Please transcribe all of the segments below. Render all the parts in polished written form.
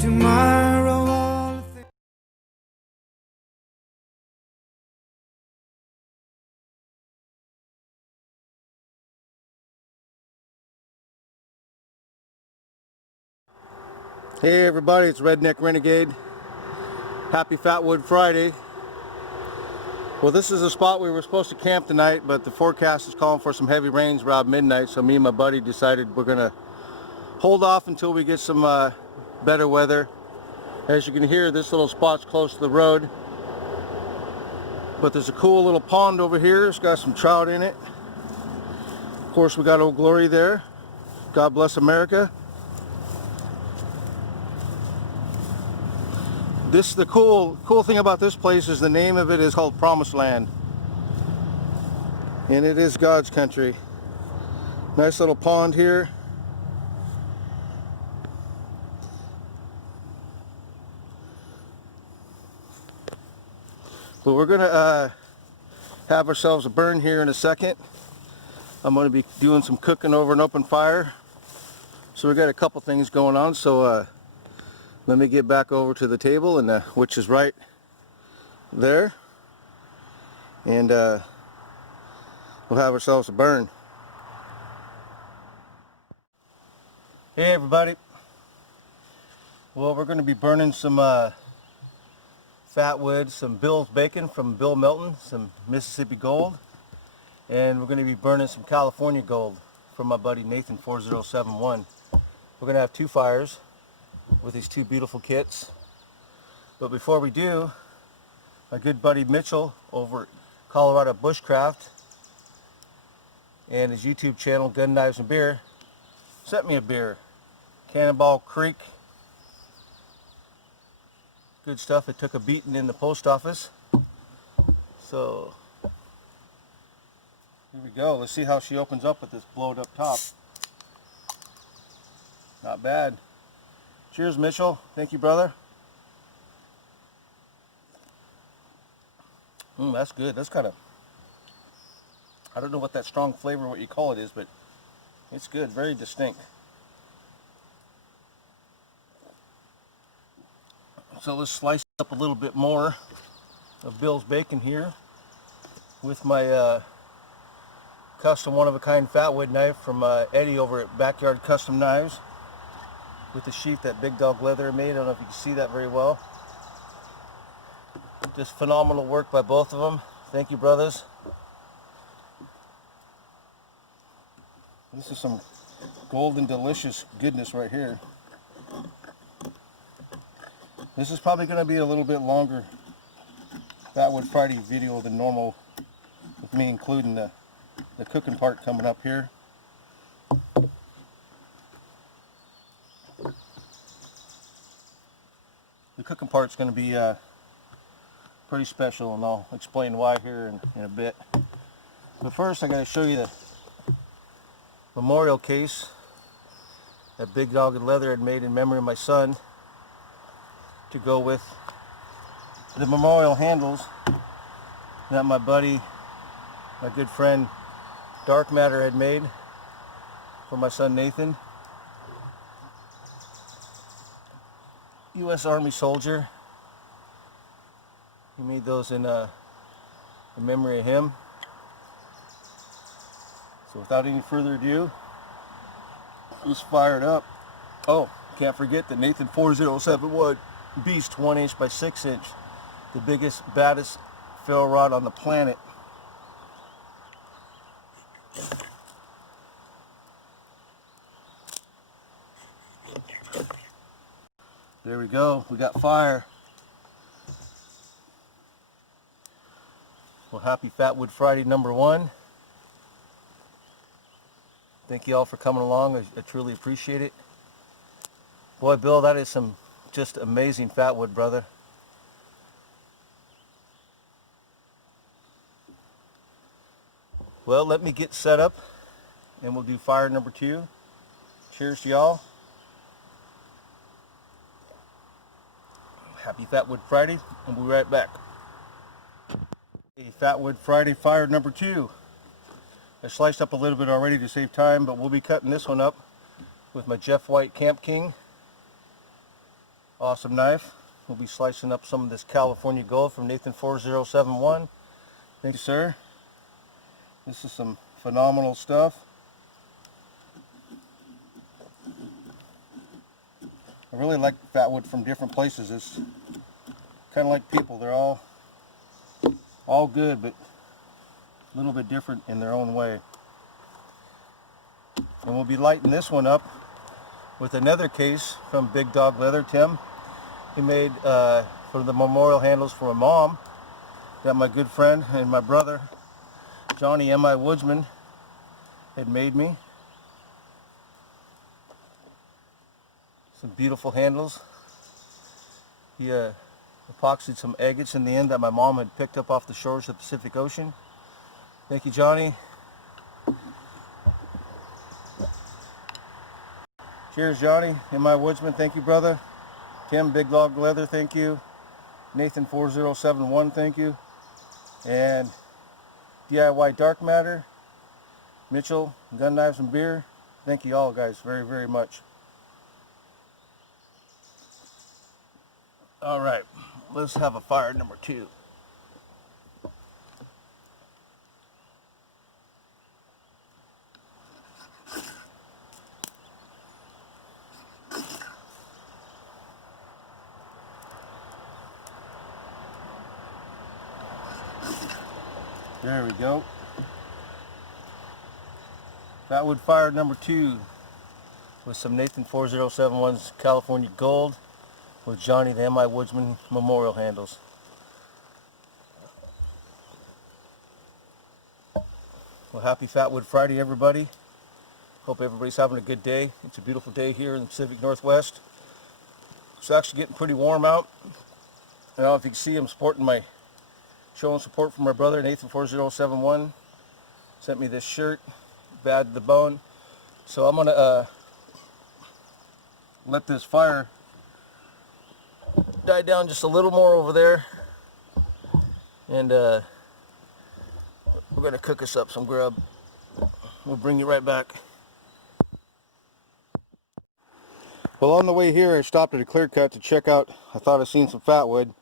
tomorrow. All the things. Hey everybody, it's Redneck Renegade. Happy Fatwood Friday. Well, this is a spot we were supposed to camp tonight, but the forecast is calling for some heavy rains around midnight, so me and my buddy decided we're gonna hold off until we get some better weather. As you can hear, this little spot's close to the road, but there's a cool little pond over here. It's got some trout in it. Of course, we got Old Glory there. God bless America. The cool thing about this place is the name of it is called Promised Land, and it is God's country. Nice little pond here. But we're gonna have ourselves a burn here in a second. I'm going to be doing some cooking over an open fire, so we got a couple things going on. So let me get back over to the table, and which is right there, and we'll have ourselves a burn. Hey everybody. Well, we're going to be burning some Fatwood, some Bill's bacon from Bill Melton, some Mississippi Gold, and we're going to be burning some California Gold from my buddy Nathan 4071. We're going to have two fires with these two beautiful kits. But before we do, my good buddy Mitchell over at Colorado Bushcraft and his YouTube channel Gun, Knives, and Beer sent me a beer. Cannonball Creek. Good stuff. It took a beating in the post office. So here we go. Let's see how she opens up with this blowed up top. Not bad. Cheers, Mitchell. Thank you, brother. That's good. That's kind of, I don't know what that strong flavor, what you call it is, but it's good. Very distinct. So let's slice up a little bit more of Bill's bacon here with my custom one-of-a-kind Fatwood knife from Eddie over at Backyard Custom Knives, with the sheath that Big Dog Leather made. I don't know if you can see that very well. Just phenomenal work by both of them. Thank you, brothers. This is some golden delicious goodness right here. This is probably going to be a little bit longer Fatwood Friday video than normal, with me including the cooking part coming up here. The cooking part's going to be pretty special, and I'll explain why here in a bit. But first I got to show you the memorial case that Big Dog Leather had made in memory of my son, to go with the memorial handles that my buddy, my good friend Dark Matter had made for my son Nathan. U.S. Army soldier. He made those in memory of him. So without any further ado, let's fire it up. Oh, can't forget the Nathan 4071 Beast 1" by 6", the biggest, baddest ferro rod on the planet. There we go. We got fire. Well, happy Fatwood Friday #1. Thank you all for coming along. I truly appreciate it. Boy, Bill, that is some just amazing Fatwood, brother. Well, let me get set up and we'll do fire #2. Cheers to y'all. Happy Fatwood Friday, and we'll be right back. Hey, Fatwood Friday fire #2. I sliced up a little bit already to save time, but we'll be cutting this one up with my Jeff White Camp King. Awesome knife. We'll be slicing up some of this California Gold from Nathan 4071. Thank you, sir. This is some phenomenal stuff. I really like Fatwood from different places. It's kind of like people. They're all good, but a little bit different in their own way. And we'll be lighting this one up with another case from Big Dog Leather. Tim, he made for the memorial handles for my mom that my good friend and my brother Johnny M.I. Woodsman had made me. Some beautiful handles. He epoxied some agates in the end that my mom had picked up off the shores of the Pacific Ocean. Thank you, Johnny. Cheers, Johnny. M.I. Woodsman, thank you, brother. Tim, Big Dog Leather, thank you. Nathan 4071, thank you. And DIY Dark Matter, Mitchell, Gun Knives and Beer, thank you all, guys, very, very much. All right, let's have a fire number 2. There we go. Fatwood fire number 2 with some Nathan 4071's California Gold with Johnny the M.I. Woodsman memorial handles. Well, happy Fatwood Friday, everybody. Hope everybody's having a good day. It's a beautiful day here in the Pacific Northwest. It's actually getting pretty warm out. I don't know if you can see I'm showing support from my brother Nathan 4071. Sent me this shirt, bad to the bone. So I'm gonna let this fire die down just a little more over there, and we're gonna cook us up some grub. We'll bring you right back. Well, on the way here I stopped at a clear cut to check out. I thought I seen some Fatwood,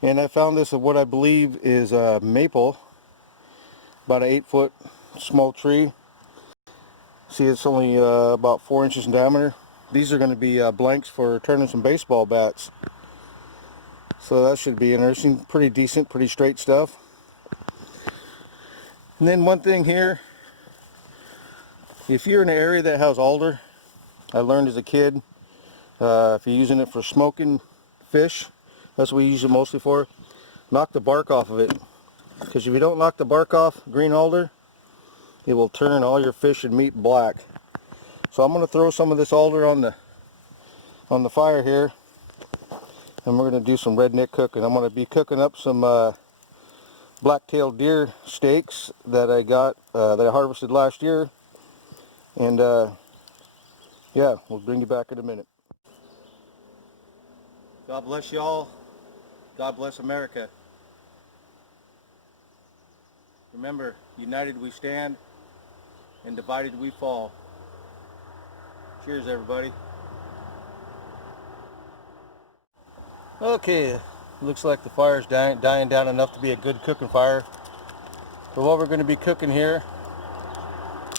and I found this of what I believe is a maple, about an 8-foot small tree. See, it's only about 4 inches in diameter. These are going to be blanks for turning some baseball bats. So that should be interesting. Pretty decent, pretty straight stuff. And then one thing here, if you're in an area that has alder, I learned as a kid, if you're using it for smoking fish, that's what we use it mostly for, knock the bark off of it. Because if you don't knock the bark off green alder, it will turn all your fish and meat black. So I'm going to throw some of this alder on the fire here, and we're going to do some redneck cooking. I'm going to be cooking up some black-tailed deer steaks that I got that I harvested last year, and yeah, we'll bring you back in a minute. God bless you all. God bless America. Remember, united we stand, and divided we fall. Cheers, everybody. Okay, looks like the fire's dying down enough to be a good cooking fire. So what we're going to be cooking here,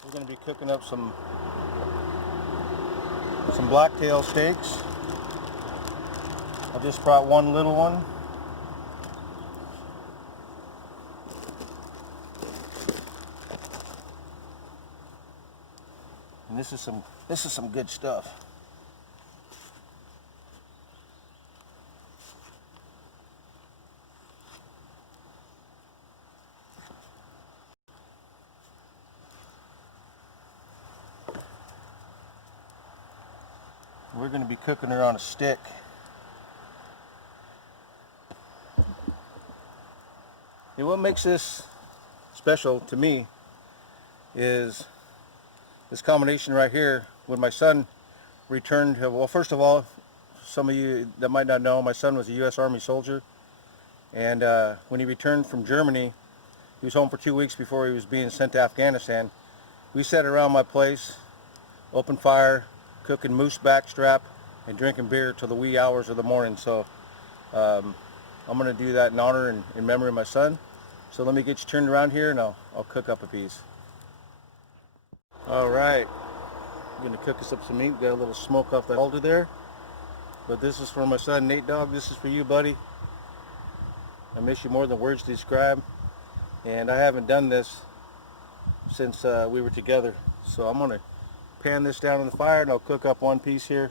we're going to be cooking up some blacktail steaks. I just brought one little one. And this is some good stuff. We're going to be cooking her on a stick. And what makes this special to me is this combination right here. When my son returned, well, first of all, some of you that might not know, my son was a U.S. Army soldier, and when he returned from Germany, he was home for 2 weeks before he was being sent to Afghanistan. We sat around my place, open fire, cooking moose backstrap and drinking beer till the wee hours of the morning. So I'm going to do that in honor and in memory of my son. So let me get you turned around here and I'll cook up a piece. All right, I'm going to cook us up some meat. Got a little smoke off the altar there. But this is for my son, Nate Dog. This is for you, buddy. I miss you more than words to describe. And I haven't done this since we were together. So I'm going to pan this down on the fire and I'll cook up one piece here.